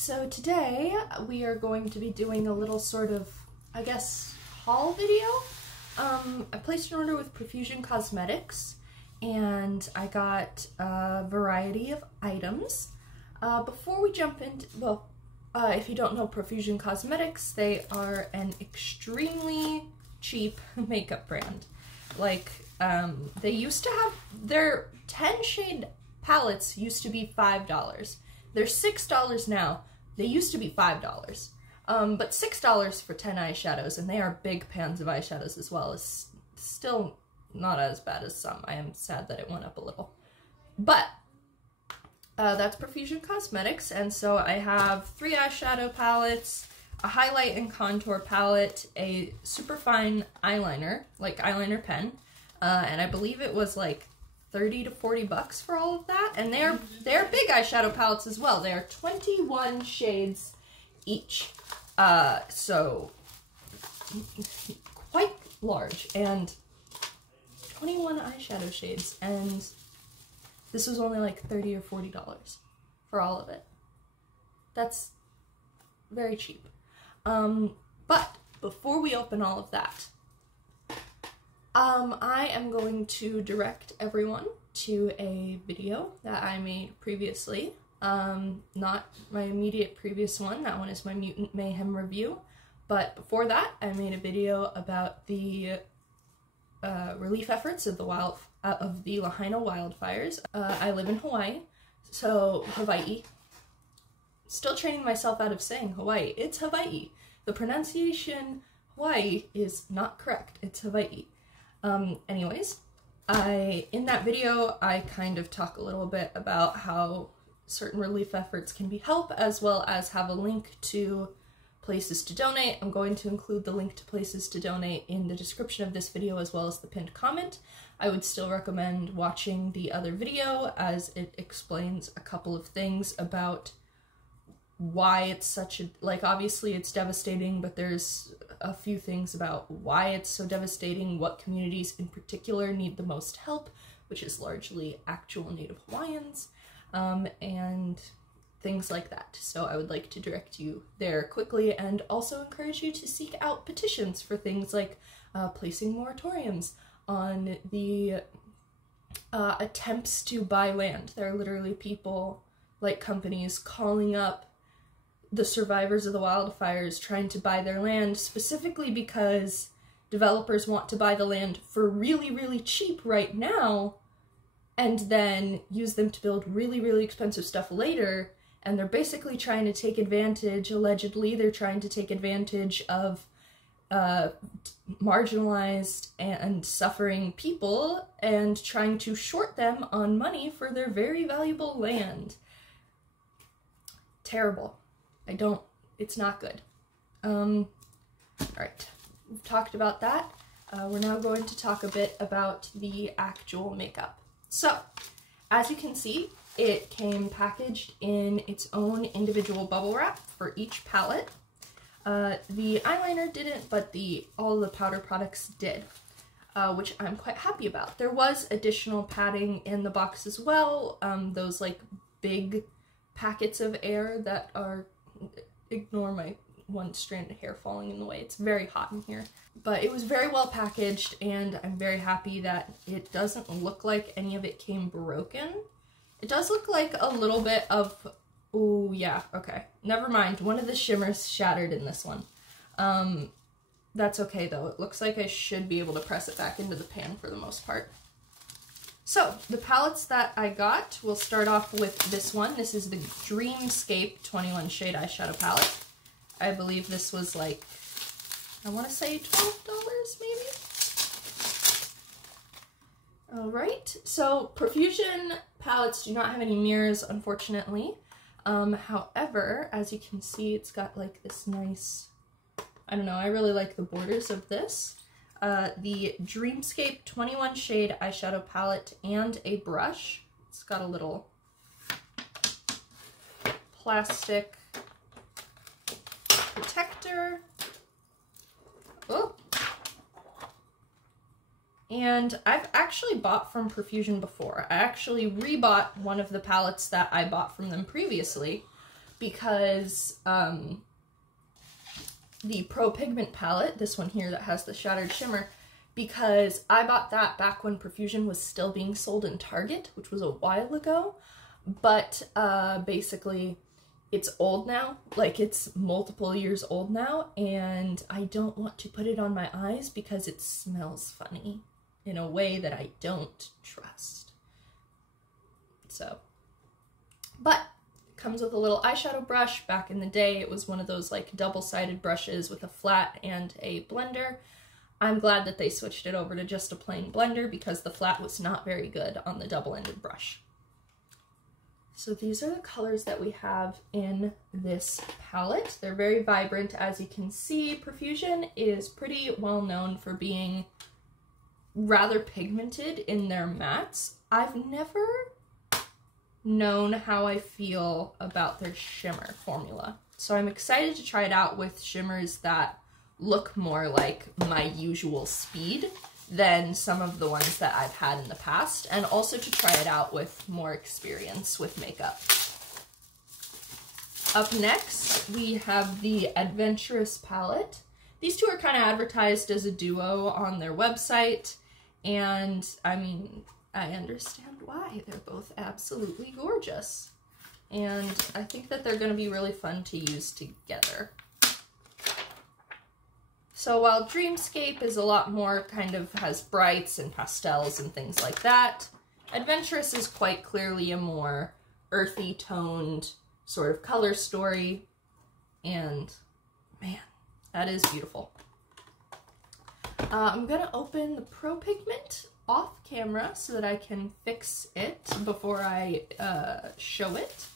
So today we are going to be doing a little sort of, I guess, haul video. I placed an order with Profusion Cosmetics and I got a variety of items. Before we jump into, if you don't know Profusion Cosmetics, they are an extremely cheap makeup brand. Like, they used to have, their 10 shade palettes used to be $5. They're $6 now. They used to be $5. But $6 for 10 eyeshadows, and they are big pans of eyeshadows as well, is still not as bad as some. I am sad that it went up a little. But that's Profusion Cosmetics, and so I have 3 eyeshadow palettes, a highlight and contour palette, a super fine eyeliner, like eyeliner pen, and I believe it was like 30 to 40 bucks for all of that, and they're big eyeshadow palettes as well. They are 21 shades each, so quite large, and 21 eyeshadow shades, and this was only like $30 or $40 for all of it. That's very cheap. But before we open all of that, I am going to direct everyone to a video that I made previously. Not my immediate previous one, that one is my Mutant Mayhem review, but before that I made a video about the relief efforts of the Lahaina wildfires. I live in Hawaii, so Hawaii. Still training myself out of saying Hawaii. It's Hawaii. The pronunciation Hawaii is not correct. It's Hawaii. Anyways, in that video, I kind of talk a little bit about how certain relief efforts can be help, as well as have a link to places to donate. I'm going to include the link to places to donate in the description of this video, as well as the pinned comment. I would still recommend watching the other video, as it explains a couple of things about why it's such a, like, obviously it's devastating, but there's a few things about why it's so devastating, what communities in particular need the most help, which is largely actual Native Hawaiians, and things like that. So I would like to direct you there quickly, and also encourage you to seek out petitions for things like placing moratoriums on the attempts to buy land. There are literally people, like companies, calling up the survivors of the wildfires trying to buy their land, specifically because developers want to buy the land for really, really cheap right now, and then use them to build really, really expensive stuff later. And they're basically trying to take advantage, allegedly, they're trying to take advantage of marginalized and suffering people and trying to short them on money for their very valuable land. Terrible. It's not good. Alright, we've talked about that. We're now going to talk a bit about the actual makeup. So, as you can see, it came packaged in its own individual bubble wrap for each palette. The eyeliner didn't, but all the powder products did, which I'm quite happy about. There was additional padding in the box as well, those like big packets of air that are, ignore my one strand of hair falling in the way, it's very hot in here. But it was very well packaged, and I'm very happy that it doesn't look like any of it came broken. It does look like a little bit of, oh yeah, okay, never mind, one of the shimmers shattered in this one. That's okay though, it looks like I should be able to press it back into the pan for the most part. So, the palettes that I got, we'll start off with this one. This is the Dreamscape 21 shade eyeshadow palette. I believe this was like, I want to say $12 maybe? Alright, so Profusion palettes do not have any mirrors, unfortunately. However, as you can see, it's got like this nice, I don't know, I really like the borders of this. The Dreamscape 21 shade eyeshadow palette and a brush. It's got a little plastic protector. Oh! And I've actually bought from Profusion before. I actually rebought one of the palettes that I bought from them previously, because the Pro Pigment palette, this one here that has the Shattered Shimmer, because I bought that back when Profusion was still being sold in Target, which was a while ago, but basically it's old now, like it's multiple years old now, and I don't want to put it on my eyes because it smells funny in a way that I don't trust. So, but comes with a little eyeshadow brush. Back in the day, it was one of those like double-sided brushes with a flat and a blender. I'm glad that they switched it over to just a plain blender because the flat was not very good on the double-ended brush. So these are the colors that we have in this palette. They're very vibrant. As you can see, Profusion is pretty well known for being rather pigmented in their mattes. I've never known how I feel about their shimmer formula. So I'm excited to try it out with shimmers that look more like my usual speed than some of the ones that I've had in the past, and also to try it out with more experience with makeup. Up next, we have the Adventurous palette. These two are kind of advertised as a duo on their website, and I mean, I understand why. They're both absolutely gorgeous. And I think that they're going to be really fun to use together. So while Dreamscape is a lot more kind of has brights and pastels and things like that, Adventurous is quite clearly a more earthy toned sort of color story. And man, that is beautiful. I'm going to open the Pro Pigment off camera so that I can fix it before I show it.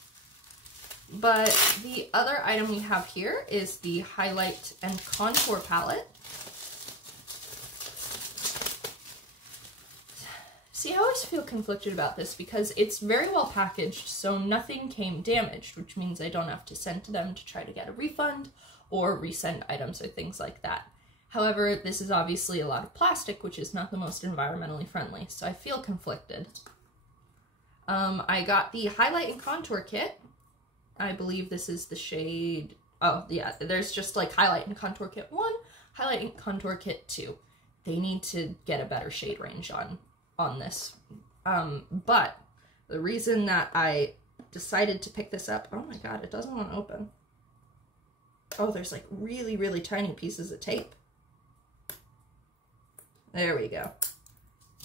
But the other item we have here is the Highlight and Contour palette. See, I always feel conflicted about this because it's very well packaged, so nothing came damaged, which means I don't have to send to them to try to get a refund or resend items or things like that. However, this is obviously a lot of plastic, which is not the most environmentally friendly, so I feel conflicted. I got the Highlight and Contour kit. I believe this is the shade, oh yeah, there's just like Highlight and Contour Kit 1, Highlight and Contour Kit 2. They need to get a better shade range on this. But the reason that I decided to pick this up, oh my god, it doesn't want to open. Oh, there's like really, really tiny pieces of tape. There we go.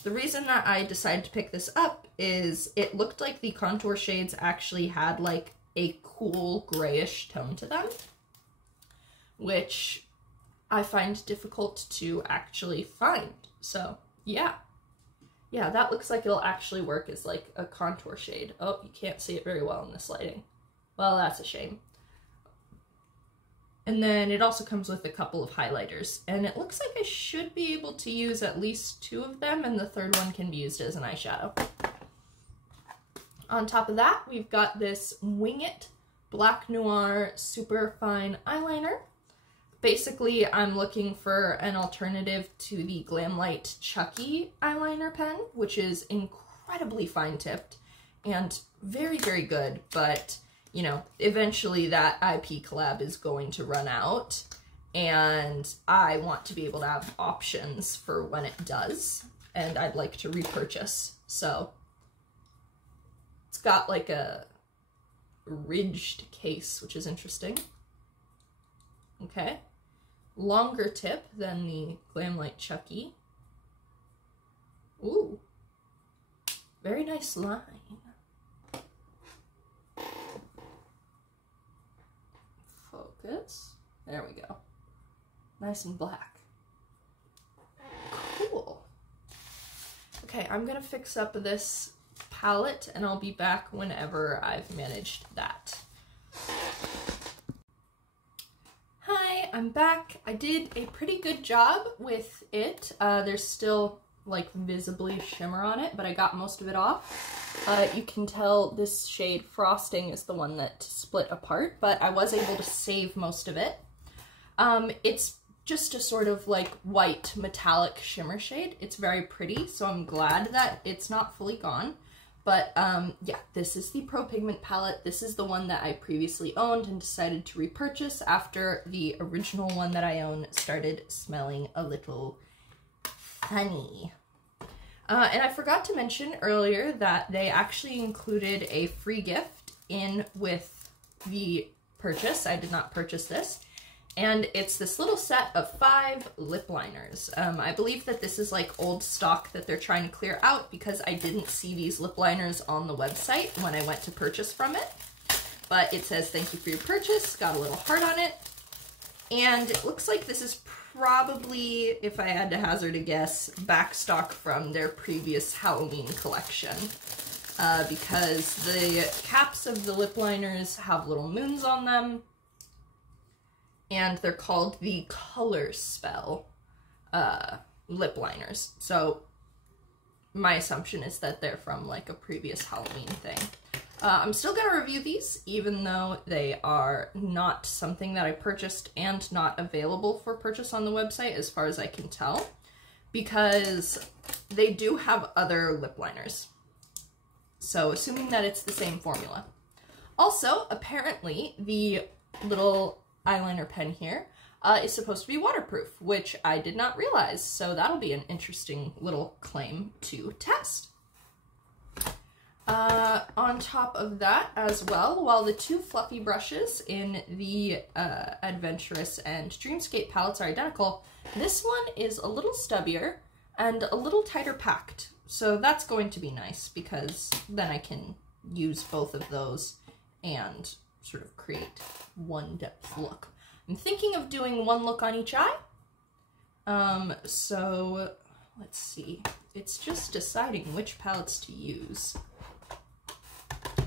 The reason that I decided to pick this up is it looked like the contour shades actually had like a cool grayish tone to them, which I find difficult to actually find. So yeah, that looks like it'll actually work as like a contour shade. Oh, you can't see it very well in this lighting. Well, that's a shame. And then it also comes with a couple of highlighters, and it looks like I should be able to use at least 2 of them, and the third one can be used as an eyeshadow. On top of that, we've got this Wing It Black Noir Super Fine Eyeliner. Basically, I'm looking for an alternative to the Glamlite Chucky eyeliner pen, which is incredibly fine-tipped and very, very good, but you know, eventually that IP collab is going to run out, and I want to be able to have options for when it does, and I'd like to repurchase. So it's got like a ridged case, which is interesting. Okay. Longer tip than the Glamlite Chucky. Ooh. Very nice line. Focus. There we go. Nice and black. Cool. Okay, I'm gonna fix up this palette and I'll be back whenever I've managed that. Hi, I'm back. I did a pretty good job with it. There's still like visibly shimmer on it, but I got most of it off. You can tell this shade Frosting is the one that split apart, but I was able to save most of it. It's just a sort of like white metallic shimmer shade. It's very pretty, so I'm glad that it's not fully gone. But yeah, this is the Pro Pigment palette. This is the one that I previously owned and decided to repurchase after the original one that I own started smelling a little funny. And I forgot to mention earlier that they actually included a free gift in with the purchase. I did not purchase this. And it's this little set of 5 lip liners. I believe that this is like old stock that they're trying to clear out because I didn't see these lip liners on the website when I went to purchase from it. But it says, thank you for your purchase, got a little heart on it. And it looks like this is probably, if I had to hazard a guess, back stock from their previous Halloween collection. Because the caps of the lip liners have little moons on them. And they're called the Color Spell lip liners. So my assumption is that they're from like a previous Halloween thing. I'm still gonna review these, even though they are not something that I purchased and not available for purchase on the website as far as I can tell, because they do have other lip liners. So assuming that it's the same formula. Also, apparently the little eyeliner pen here is supposed to be waterproof, which I did not realize, so that'll be an interesting little claim to test. On top of that as well, while the 2 fluffy brushes in the Adventurous and Dreamscape palettes are identical, this one is a little stubbier and a little tighter packed, so that's going to be nice because then I can use both of those and sort of create one depth look. I'm thinking of doing one look on each eye. So let's see. It's just deciding which palettes to use.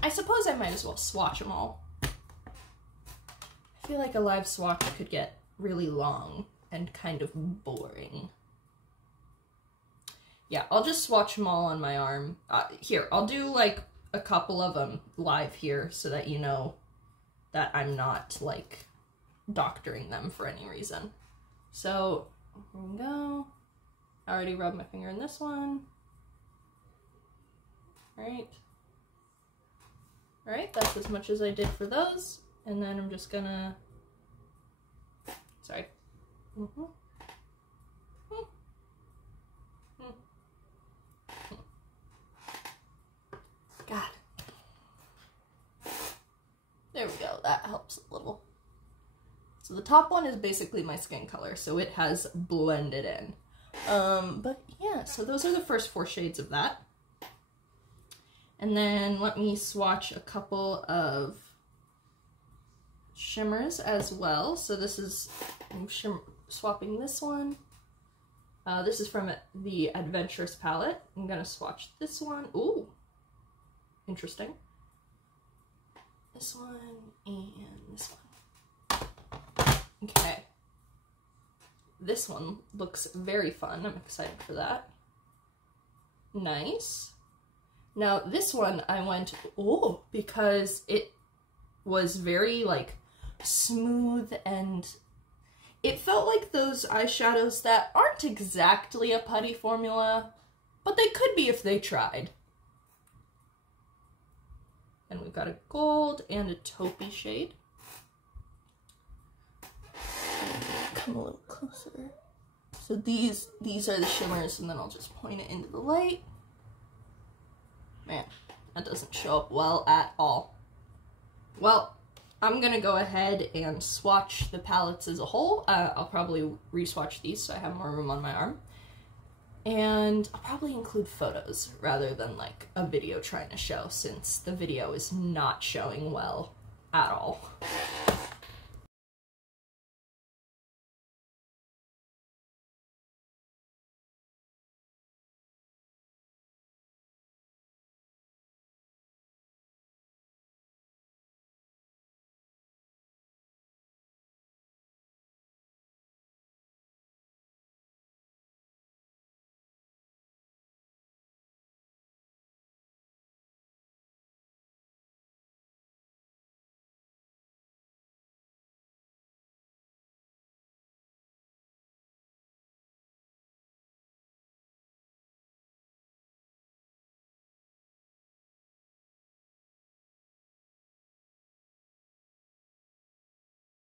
I suppose I might as well swatch them all. I feel like a live swatch could get really long and kind of boring. Yeah, I'll just swatch them all on my arm. Here, I'll do like a couple of them live here so that you know that I'm not like doctoring them for any reason. So here we go. I already rubbed my finger in this one. Alright, that's as much as I did for those. And then I'm just gonna, sorry. God. There we go, that helps a little. So the top one is basically my skin color, so it has blended in. But yeah, so those are the first 4 shades of that. And then let me swatch a couple of shimmers as well. So this is, I'm swapping this one. This is from the Adventurous palette. I'm gonna swatch this one. Ooh, interesting. This one and this one. Okay. This one looks very fun. I'm excited for that. Nice. Now this one I went, oh, because it was very like smooth and it felt like those eyeshadows that aren't exactly a putty formula, but they could be if they tried. And we've got a gold and a taupey shade. Come a little closer. So these are the shimmers, and then I'll just point it into the light. Man, that doesn't show up well at all. Well, I'm gonna go ahead and swatch the palettes as a whole. I'll probably re-swatch these so I have more room on my arm. And I'll probably include photos rather than like a video trying to show, since the video is not showing well at all.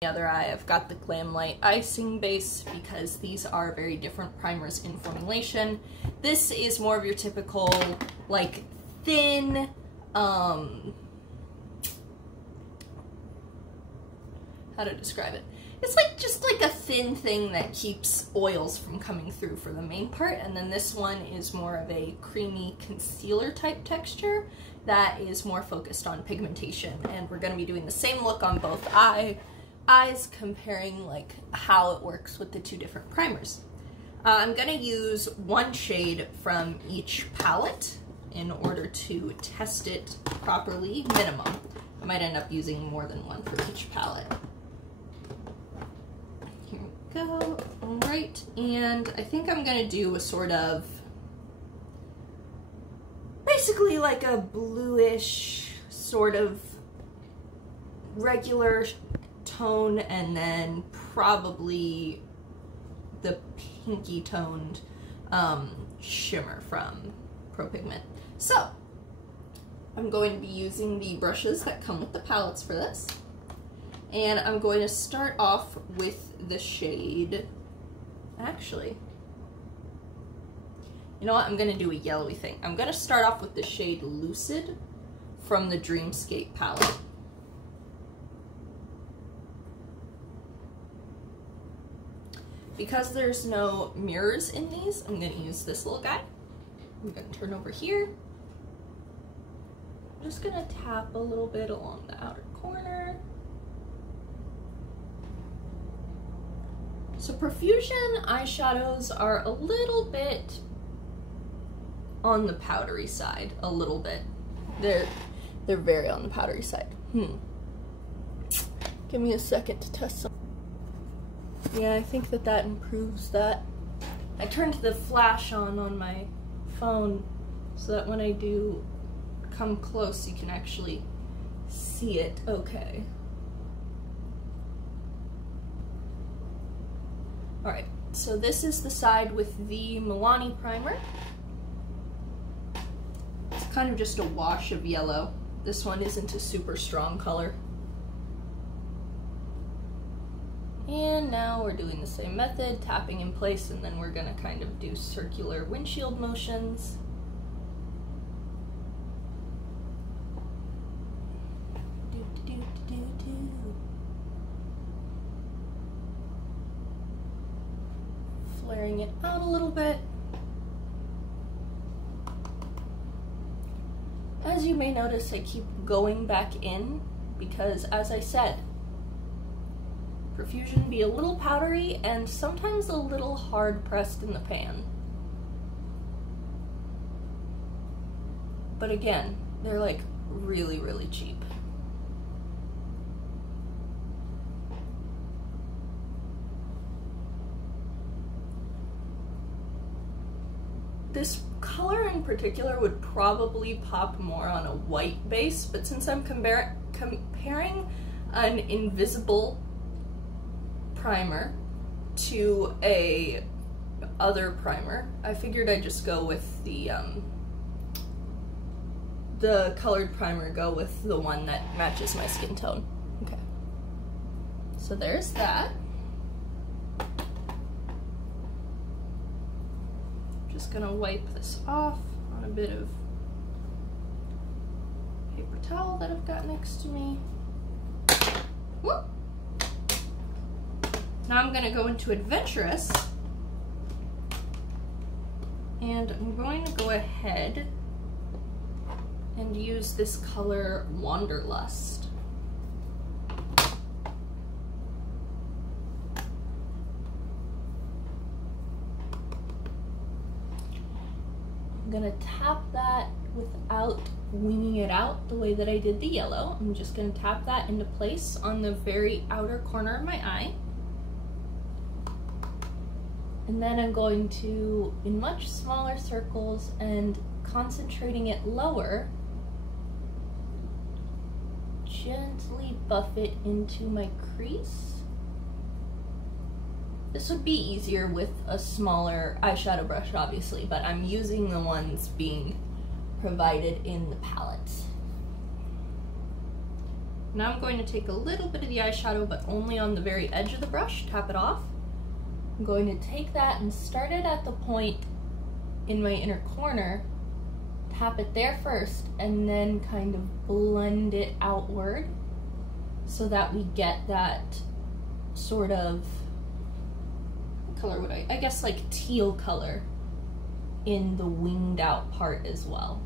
The other eye, I've got the Glam Light Icing Base because these are very different primers in formulation. This is more of your typical, like, thin, how to describe it? It's like just like a thin thing that keeps oils from coming through for the main part, and then this one is more of a creamy concealer type texture that is more focused on pigmentation, and we're going to be doing the same look on both eyes, comparing like how it works with the two different primers. I'm going to use one shade from each palette in order to test it properly, minimum. I might end up using more than one for each palette. Here we go. Alright, and I think I'm going to do a sort of, basically like a bluish sort of regular tone, and then probably the pinky toned shimmer from Pro Pigment. So I'm going to be using the brushes that come with the palettes for this, and I'm going to start off with the shade, actually, you know what, I'm going to do a yellowy thing. I'm going to start off with the shade Lucid from the Dreamscape palette. Because there's no mirrors in these, I'm going to use this little guy. I'm going to turn over here. I'm just going to tap a little bit along the outer corner. So Profusion eyeshadows are a little bit on the powdery side, a little bit. They're very on the powdery side. Give me a second to test some. Yeah, I think that improves that. I turned the flash on my phone so that when I do come close, you can actually see it okay. Alright, so this is the side with the Milani primer. It's kind of just a wash of yellow. This one isn't a super strong color. And now we're doing the same method, tapping in place, and then we're going to kind of do circular windshield motions. Flaring it out a little bit. As you may notice, I keep going back in because, as I said, Profusion be a little powdery and sometimes a little hard pressed in the pan. But again, they're like really, really cheap. This color in particular would probably pop more on a white base, but since I'm comparing an invisible primer to a other primer, I figured I'd just go with the colored primer, go with the one that matches my skin tone. Okay, so there's that. Just gonna wipe this off on a bit of paper towel that I've got next to me. Whoop. Now I'm gonna go into Adventurous, and I'm going to go ahead and use this color Wanderlust. I'm gonna tap that without winging it out the way that I did the yellow. I'm just gonna tap that into place on the very outer corner of my eye. And then I'm going to, in much smaller circles and concentrating it lower, gently buff it into my crease. This would be easier with a smaller eyeshadow brush, obviously, but I'm using the ones being provided in the palette. Now I'm going to take a little bit of the eyeshadow, but only on the very edge of the brush, tap it off. I'm going to take that and start it at the point in my inner corner, tap it there first, and then kind of blend it outward so that we get that sort of, what color would I guess like teal color in the winged out part as well.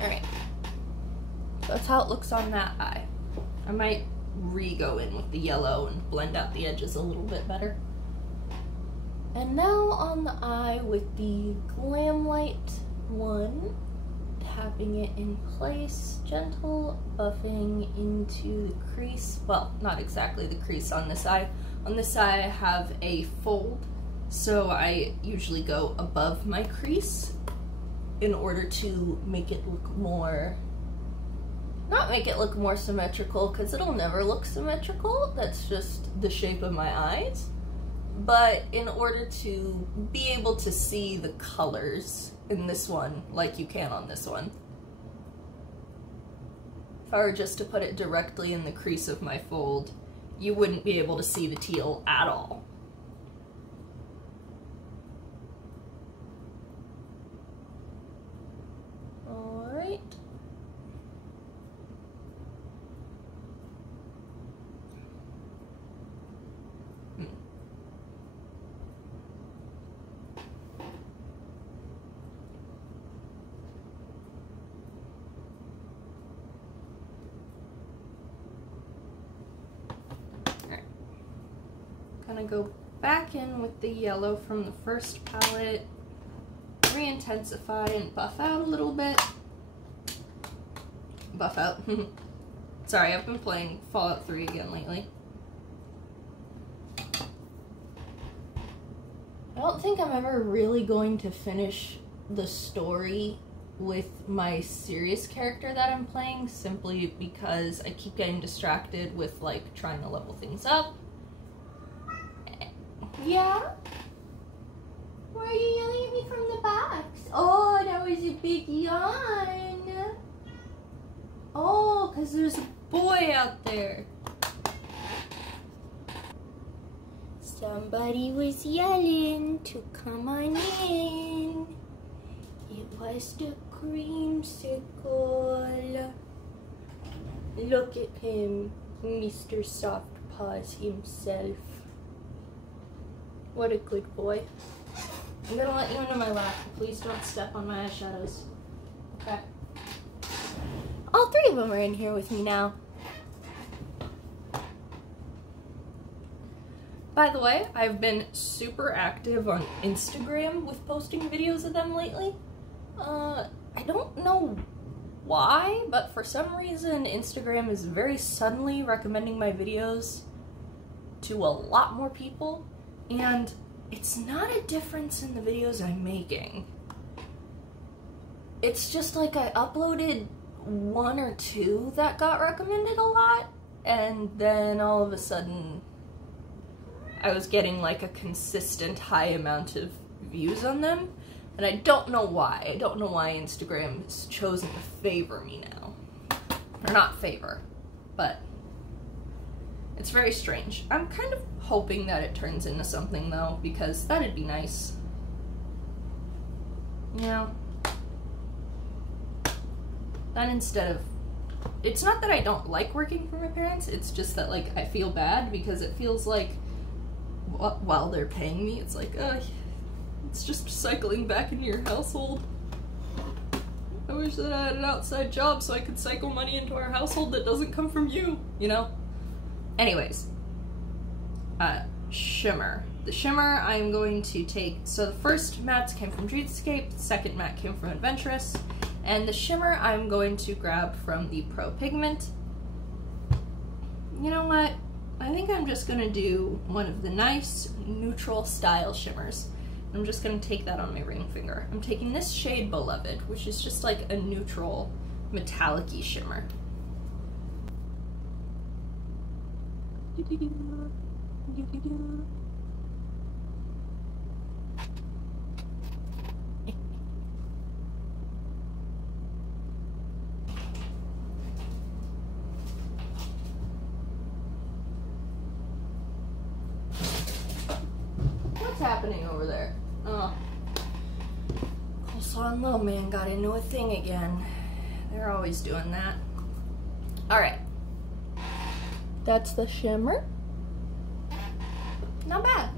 Alright, so that's how it looks on that eye. I might re-go in with the yellow and blend out the edges a little bit better. And now on the eye with the Glam Light one, tapping it in place, gentle buffing into the crease. Well, not exactly the crease on this eye. On this eye I have a fold, so I usually go above my crease in order to make it look more, not make it look more symmetrical, because it'll never look symmetrical, that's just the shape of my eyes, but in order to be able to see the colors in this one like you can on this one. If I were just to put it directly in the crease of my fold, you wouldn't be able to see the teal at all. Alright. Gonna go back in with the yellow from the first palette, re-intensify and buff out a little bit. Buff out. Sorry, I've been playing Fallout 3 again lately. I don't think I'm ever really going to finish the story with my serious character that I'm playing, simply because I keep getting distracted with like trying to level things up. Yeah? Why are you yelling at me from the box? Oh, that was a big yawn. Oh, because there's a boy out there. Somebody was yelling to come on in. It was the creamsicle. Look at him, Mr. Soft Paws himself. What a good boy. I'm gonna let you into my lap. Please don't step on my eyeshadows. Okay. All three of them are in here with me now. By the way, I've been super active on Instagram with posting videos of them lately. I don't know why, but for some reason Instagram is very suddenly recommending my videos to a lot more people. And it's not a difference in the videos I'm making. It's just like I uploaded one or two that got recommended a lot, and then all of a sudden I was getting like a consistent high amount of views on them, and I don't know why. I don't know why Instagram has chosen to favor me now. Or not favor, but it's very strange. I'm kind of hoping that it turns into something though, because that'd be nice. You know? Then instead of... It's not that I don't like working for my parents, it's just that like I feel bad because it feels like while they're paying me, it's like, it's just cycling back into your household. I wish that I had an outside job so I could cycle money into our household that doesn't come from you, you know? Anyways, shimmer. The shimmer I'm going to take, so the first mattes came from Dreamscape, the second matte came from Adventurous, and the shimmer I'm going to grab from the Pro Pigment. You know what? I think I'm just gonna do one of the nice neutral style shimmers. I'm just gonna take that on my ring finger. I'm taking this shade Beloved, which is just like a neutral metallic-y shimmer. What's happening over there? Oh. Coleslaw and Little Man got into a thing again. They're always doing that. Alright. That's the shimmer. Not bad.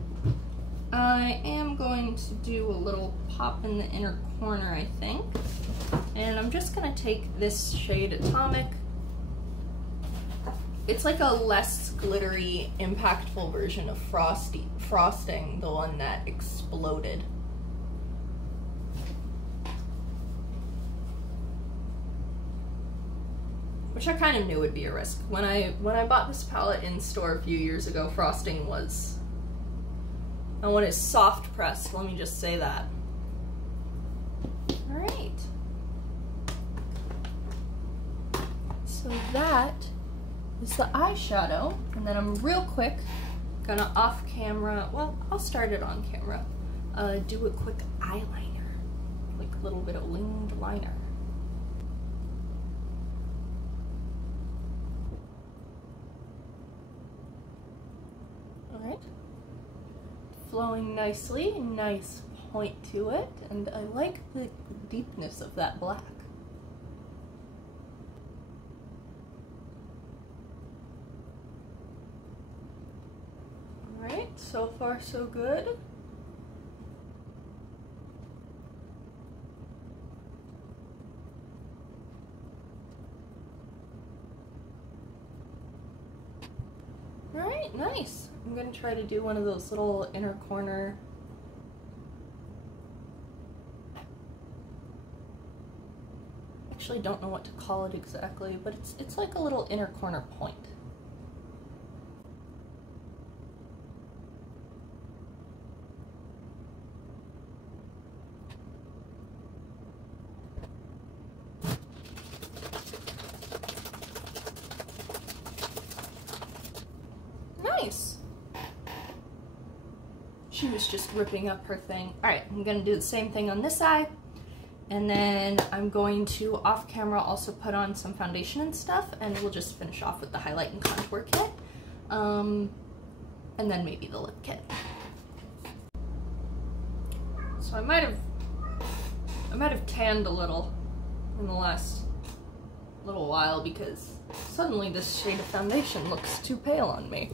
I am going to do a little pop in the inner corner, I think. And I'm just going to take this shade Atomic. It's like a less glittery, impactful version of Frosting, the one that exploded. Which I kind of knew would be a risk. When I bought this palette in store a few years ago, Frosting was... And one is soft pressed, let me just say that. Alright. So that is the eyeshadow, and then I'm real quick gonna off camera, well, I'll start it on camera, do a quick eyeliner, like a little bit of winged liner. Alright. Flowing nicely, nice point to it, and I like the deepness of that black. Alright, so far so good. Alright, nice. I'm gonna try to do one of those little inner corner. Actually don't know what to call it exactly, but it's like a little inner corner point. Nice. She was just ripping up her thing. Alright, I'm gonna do the same thing on this eye. And then I'm going to, off camera, also put on some foundation and stuff, and we'll just finish off with the highlight and contour kit. And then maybe the lip kit. So I might have tanned a little in the last little while because suddenly this shade of foundation looks too pale on me.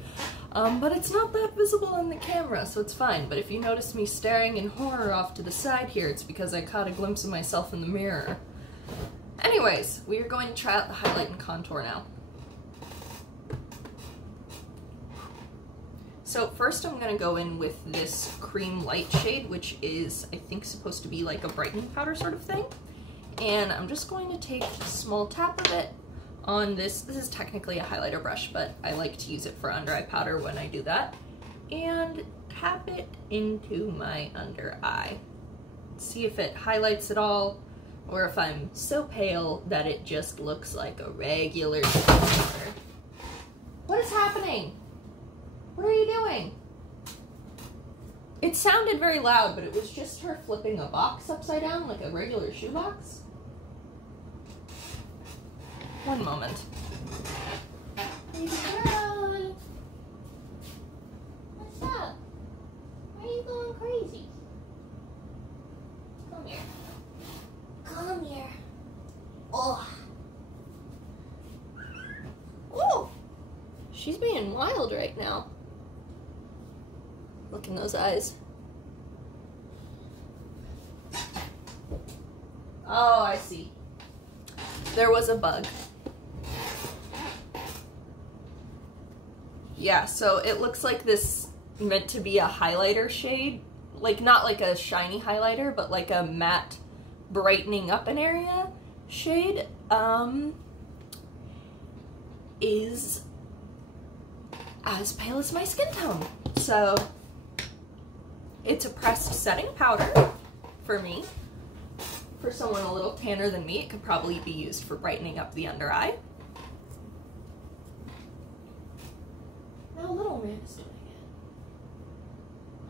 But it's not that visible in the camera, so it's fine. But if you notice me staring in horror off to the side here, it's because I caught a glimpse of myself in the mirror. Anyways, we are going to try out the highlight and contour now. So first I'm going to go in with this cream light shade, which is, I think, supposed to be like a brightening powder sort of thing. And I'm just going to take a small tap of it on this. This is technically a highlighter brush, but I like to use it for under eye powder when I do that. And tap it into my under eye. See if it highlights at all, or if I'm so pale that it just looks like a regular powder. What is happening? What are you doing? It sounded very loud, but it was just her flipping a box upside down like a regular shoebox. One moment. Baby girl! What's up? Why are you going crazy? Come here. Come here. Oh. Oh! She's being wild right now. Look in those eyes. Oh, I see. There was a bug. Yeah, so it looks like this meant to be a highlighter shade. Like, not like a shiny highlighter, but like a matte brightening up an area shade. Is as pale as my skin tone. So, it's a pressed setting powder for me. For someone a little tanner than me, it could probably be used for brightening up the under eye. No, way I was doing it.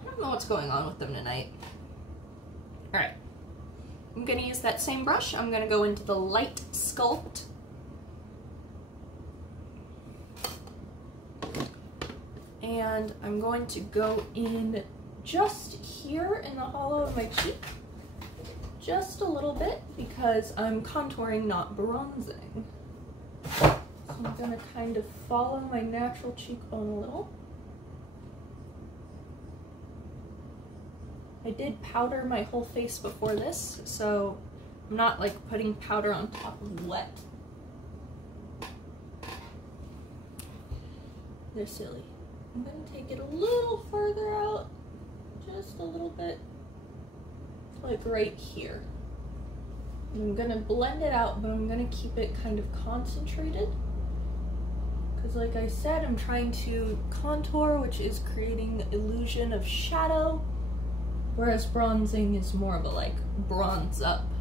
I don't know what's going on with them tonight. Alright. I'm going to use that same brush. I'm going to go into the light sculpt. And I'm going to go in just here in the hollow of my cheek. Just a little bit, because I'm contouring, not bronzing. So I'm going to kind of follow my natural cheekbone a little. I did powder my whole face before this, so I'm not like putting powder on top of wet. They're silly. I'm going to take it a little further out, just a little bit, like right here. And I'm going to blend it out, but I'm going to keep it kind of concentrated. Because like I said, I'm trying to contour, which is creating the illusion of shadow. Whereas bronzing is more of a like bronze up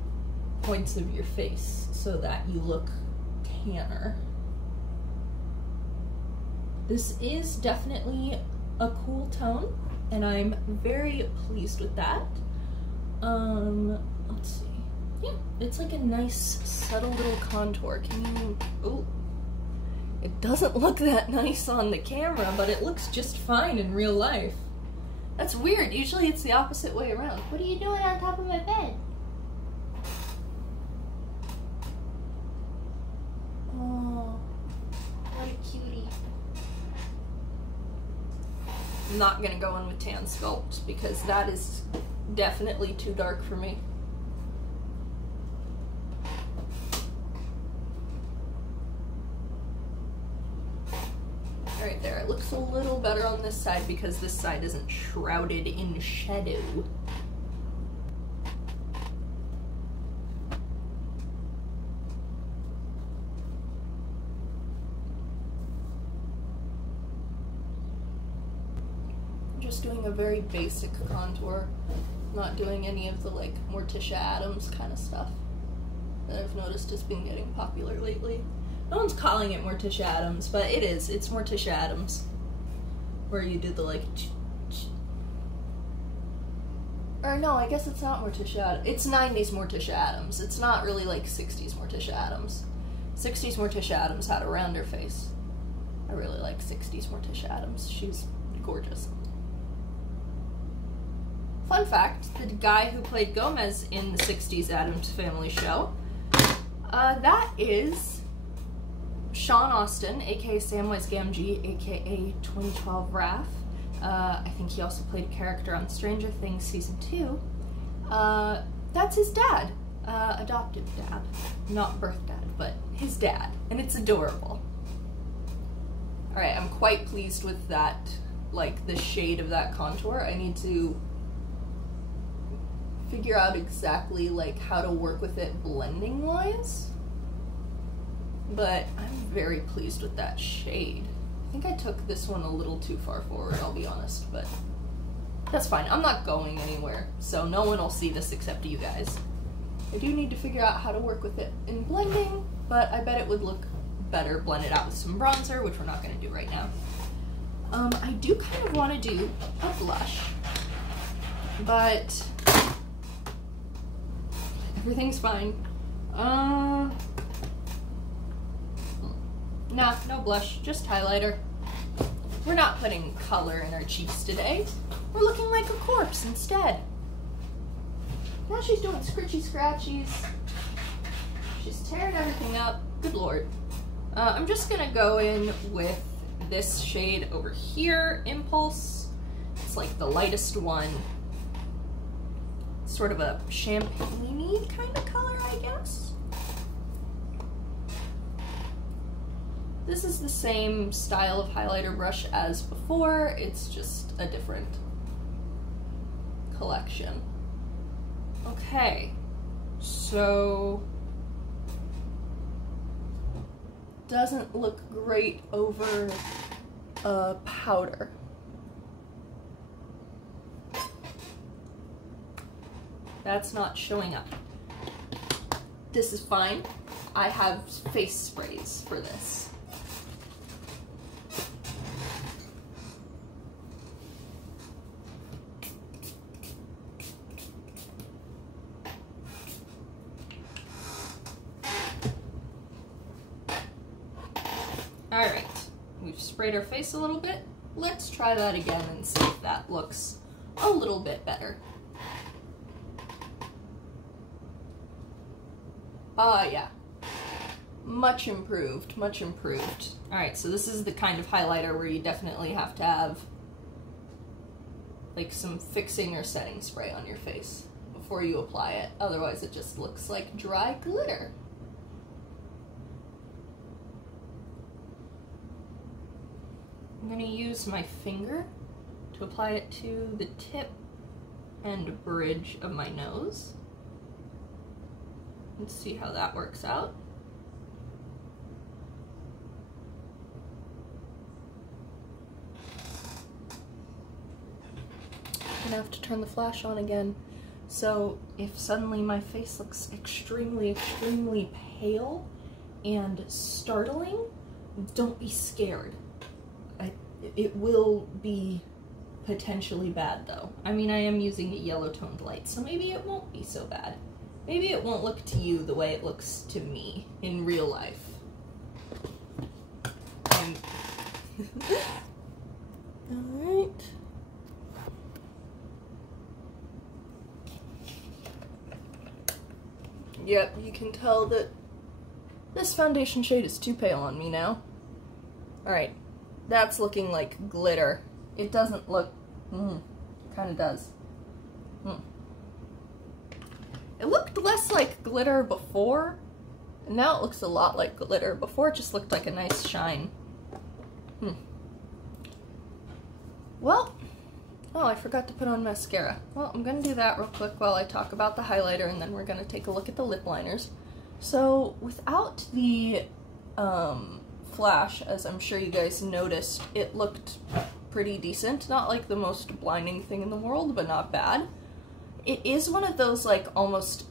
points of your face so that you look tanner. This is definitely a cool tone and I'm very pleased with that. Let's see. Yeah, it's like a nice subtle little contour. Can you, oh, it doesn't look that nice on the camera, but it looks just fine in real life. That's weird. Usually it's the opposite way around. What are you doing on top of my bed? Oh, what a cutie. I'm not gonna go in with tan sculpt because that is definitely too dark for me. Right there, it looks a little better on this side because this side isn't shrouded in shadow. I'm just doing a very basic contour, not doing any of the like Morticia Addams kind of stuff that I've noticed has been getting popular lately. No one's calling it Morticia Addams, but it is. It's Morticia Addams. Where you do the like... Or no, I guess it's not Morticia Addams. It's 90s Morticia Addams. It's not really like 60s Morticia Addams. 60s Morticia Addams had a rounder face. I really like 60s Morticia Addams. She's gorgeous. Fun fact, the guy who played Gomez in the 60s Addams Family show, that is Sean Austin, aka Samwise Gamgee, aka 2012 Raph. I think he also played a character on Stranger Things Season 2. That's his dad. Adoptive dad. Not birth dad, but his dad. And it's adorable. Alright, I'm quite pleased with that, like, the shade of that contour. I need to figure out exactly, like, how to work with it blending-wise. But I'm very pleased with that shade. I think I took this one a little too far forward, I'll be honest, but that's fine. I'm not going anywhere, so no one will see this except you guys. I do need to figure out how to work with it in blending, but I bet it would look better blended out with some bronzer, which we're not going to do right now. I do kind of want to do a blush, but everything's fine. Nah, no blush, just highlighter. We're not putting color in our cheeks today. We're looking like a corpse instead. Now she's doing scritchy scratchies. She's tearing everything up. Good lord. I'm just gonna go in with this shade over here, Impulse. It's like the lightest one. Sort of a champagne-y kind of color, I guess. This is the same style of highlighter brush as before, it's just a different collection. Okay, so doesn't look great over powder. That's not showing up. This is fine. I have face sprays for this. sprayed our face a little bit. Let's try that again and see if that looks a little bit better. Yeah. Much improved, much improved. Alright, so this is the kind of highlighter where you definitely have to have like some fixing or setting spray on your face before you apply it. Otherwise it just looks like dry glitter. I'm going to use my finger to apply it to the tip and bridge of my nose. Let's see how that works out. I'm gonna have to turn the flash on again. So if suddenly my face looks extremely, extremely pale and startling, don't be scared. It will be potentially bad though. I mean, I am using a yellow toned light, so maybe it won't be so bad. Maybe it won't look to you the way it looks to me in real life. Alright. Yep, you can tell that this foundation shade is too pale on me now. Alright, that's looking like glitter. It doesn't look... kind of does. It looked less like glitter before, and now it looks a lot like glitter. Before it just looked like a nice shine. Well, oh, I forgot to put on mascara. Well, I'm gonna do that real quick while I talk about the highlighter, and then we're gonna take a look at the lip liners. So, without the flash, as I'm sure you guys noticed, it looked pretty decent. Not like the most blinding thing in the world, but not bad. It is one of those, like, almost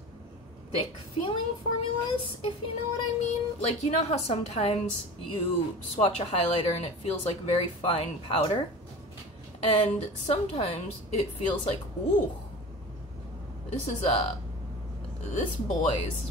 thick feeling formulas, if you know what I mean. Like, you know how sometimes you swatch a highlighter and it feels like very fine powder? And sometimes it feels like, ooh, this boy's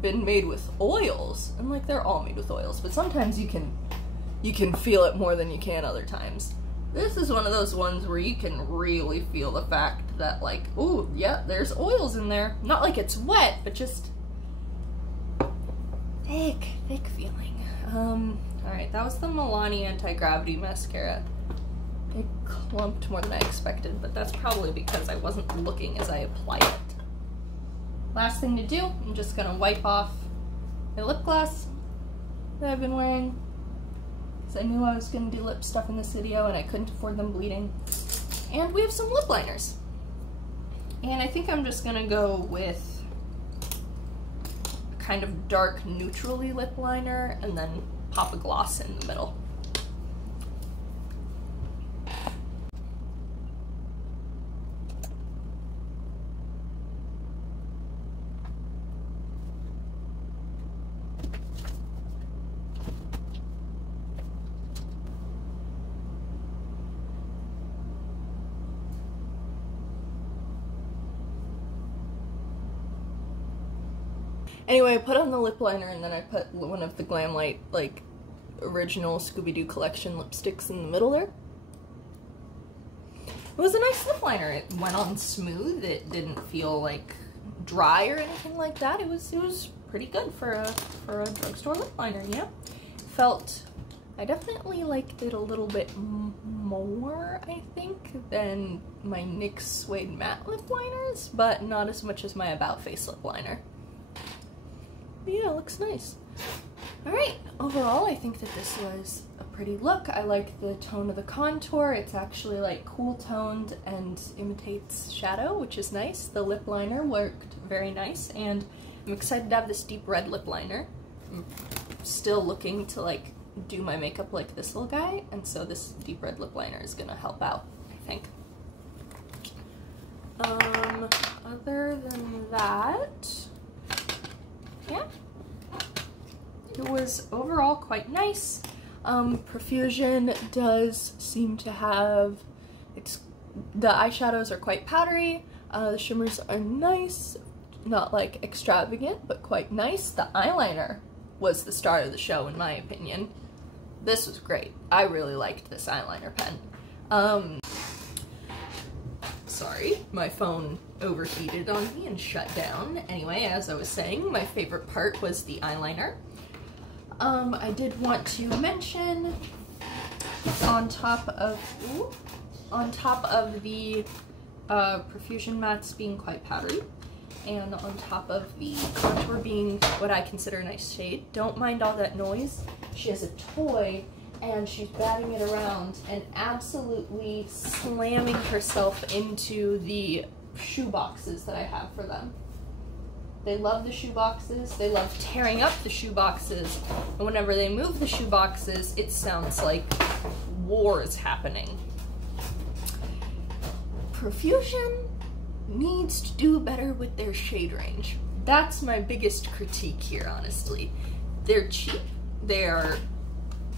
been made with oils. And like, they're all made with oils, but sometimes you can feel it more than you can other times. This is one of those ones where you can really feel the fact that, like, ooh, yeah, there's oils in there. Not like it's wet, but just thick feeling. Alright, that was the Milani Anti-Gravity Mascara. It clumped more than I expected, but that's probably because I wasn't looking as I applied it. Last thing to do, I'm just gonna wipe off my lip gloss that I've been wearing. I knew I was going to do lip stuff in this video and I couldn't afford them bleeding. And we have some lip liners. And I think I'm just going to go with a kind of dark neutrally lip liner and then pop a gloss in the middle. Anyway, I put on the lip liner and then I put one of the Glamlight, like, original Scooby-Doo collection lipsticks in the middle there. It was a nice lip liner. It went on smooth. It didn't feel, like, dry or anything like that. It was pretty good for a drugstore lip liner, yeah. I definitely liked it a little bit more, I think, than my NYX Suede Matte lip liners, but not as much as my About Face lip liner. But yeah, it looks nice. Alright, overall I think that this was a pretty look. I like the tone of the contour. It's actually like cool toned and imitates shadow, which is nice. The lip liner worked very nice, and I'm excited to have this deep red lip liner. I'm still looking to like do my makeup like this little guy, and so this deep red lip liner is gonna help out, I think. Other than that, yeah, it was overall quite nice. Profusion does seem to have, the eyeshadows are quite powdery, the shimmers are nice, not like extravagant, but quite nice. The eyeliner was the star of the show in my opinion. this was great. I really liked this eyeliner pen. Sorry, my phone overheated on me and shut down. Anyway, as I was saying, my favorite part was the eyeliner. I did want to mention on top of the Profusion mattes being quite powdery, and on top of the contour being what I consider a nice shade, don't mind all that noise. She has a toy and she's batting it around and absolutely slamming herself into the shoe boxes that I have for them. They love the shoe boxes, they love tearing up the shoe boxes, and whenever they move the shoe boxes, it sounds like war is happening. Profusion needs to do better with their shade range. That's my biggest critique here, honestly. They're cheap, they're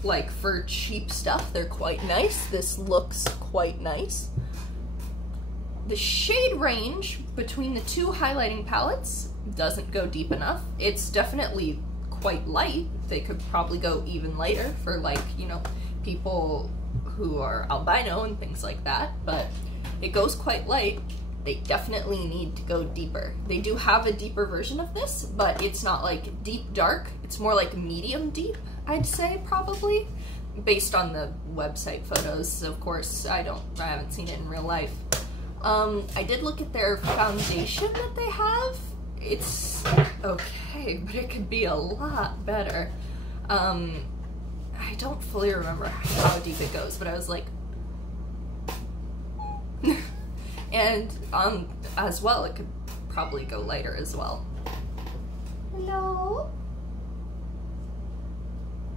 like, for cheap stuff, they're quite nice. This looks quite nice. The shade range between the two highlighting palettes doesn't go deep enough. It's definitely quite light. They could probably go even lighter for, like, you know, people who are albino and things like that, but it goes quite light. They definitely need to go deeper. They do have a deeper version of this, but it's not like deep dark. It's more like medium deep, I'd say, probably, based on the website photos. Of course, I haven't seen it in real life. I did look at their foundation that they have. It's okay, but it could be a lot better. I don't fully remember how deep it goes, but I was like, and as well, it could probably go lighter as well. Hello?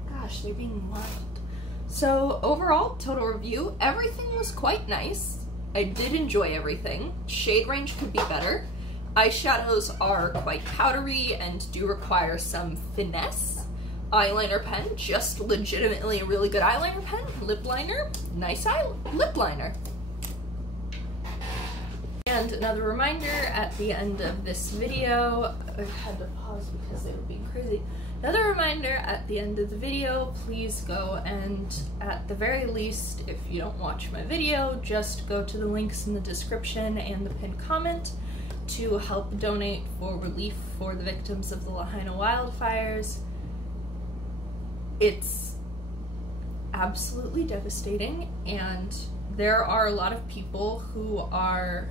Gosh, they're being wild. So overall, total review, everything was quite nice. I did enjoy everything. Shade range could be better. Eyeshadows are quite powdery and do require some finesse. Eyeliner pen, just legitimately a really good eyeliner pen. Lip liner, nice lip liner. And another reminder at the end of this video, I had to pause because they were being crazy. Another reminder at the end of the video, please go and, at the very least, if you don't watch my video, just go to the links in the description and the pinned comment to help donate for relief for the victims of the Lahaina wildfires. It's absolutely devastating, and there are a lot of people who are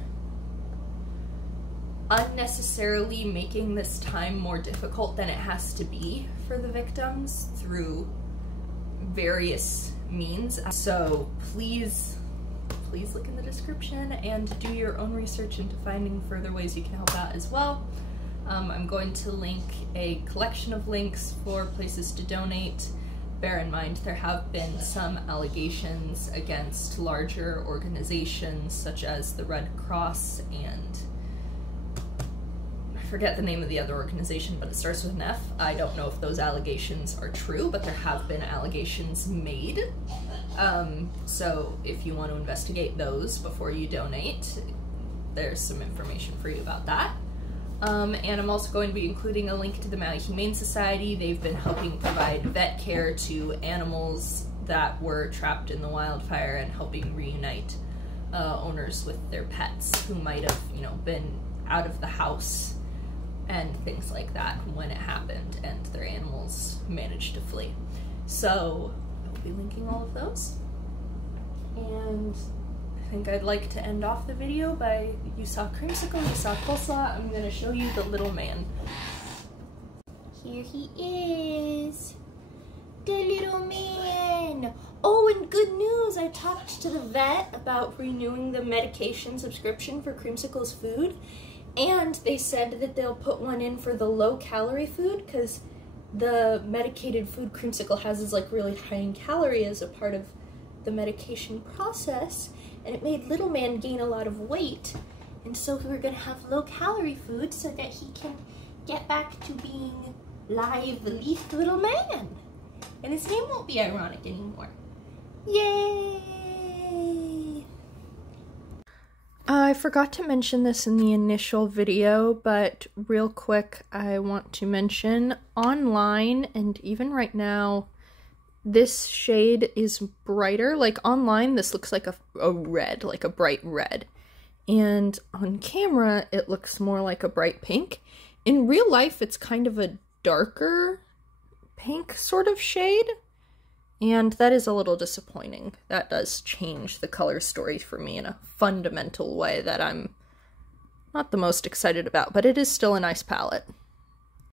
unnecessarily making this time more difficult than it has to be for the victims through various means. So please look in the description and do your own research into finding further ways you can help out as well. I'm going to link a collection of links for places to donate. Bear in mind, there have been some allegations against larger organizations such as the Red Cross and I forget the name of the other organization, but it starts with an F. I don't know if those allegations are true, but there have been allegations made. So if you want to investigate those before you donate, there's some information for you about that. And I'm also going to be including a link to the Maui Humane Society. They've been helping provide vet care to animals that were trapped in the wildfire and helping reunite owners with their pets who might have, you know, been out of the house and things like that when it happened and their animals managed to flee. So I'll be linking all of those. And I think I'd like to end off the video by, you saw creamsicle, you saw coleslaw, I'm gonna show you the little man. Here he is, the little man. Oh, and good news, I talked to the vet about renewing the medication subscription for Creamsicle's food, and they said that they'll put one in for the low-calorie food, because the medicated food Creamsicle has is like really high in calorie as a part of the medication process, and it made little man gain a lot of weight, and so we're gonna have low-calorie food so that he can get back to being lively little man, and his name won't be ironic anymore. Yay! I forgot to mention this in the initial video, but real quick I want to mention online, and even right now this shade is brighter. Like online, this looks like a red, like a bright red. And on camera, it looks more like a bright pink. In real life, it's kind of a darker pink sort of shade. And that is a little disappointing. That does change the color story for me in a fundamental way that I'm not the most excited about, but it is still a nice palette.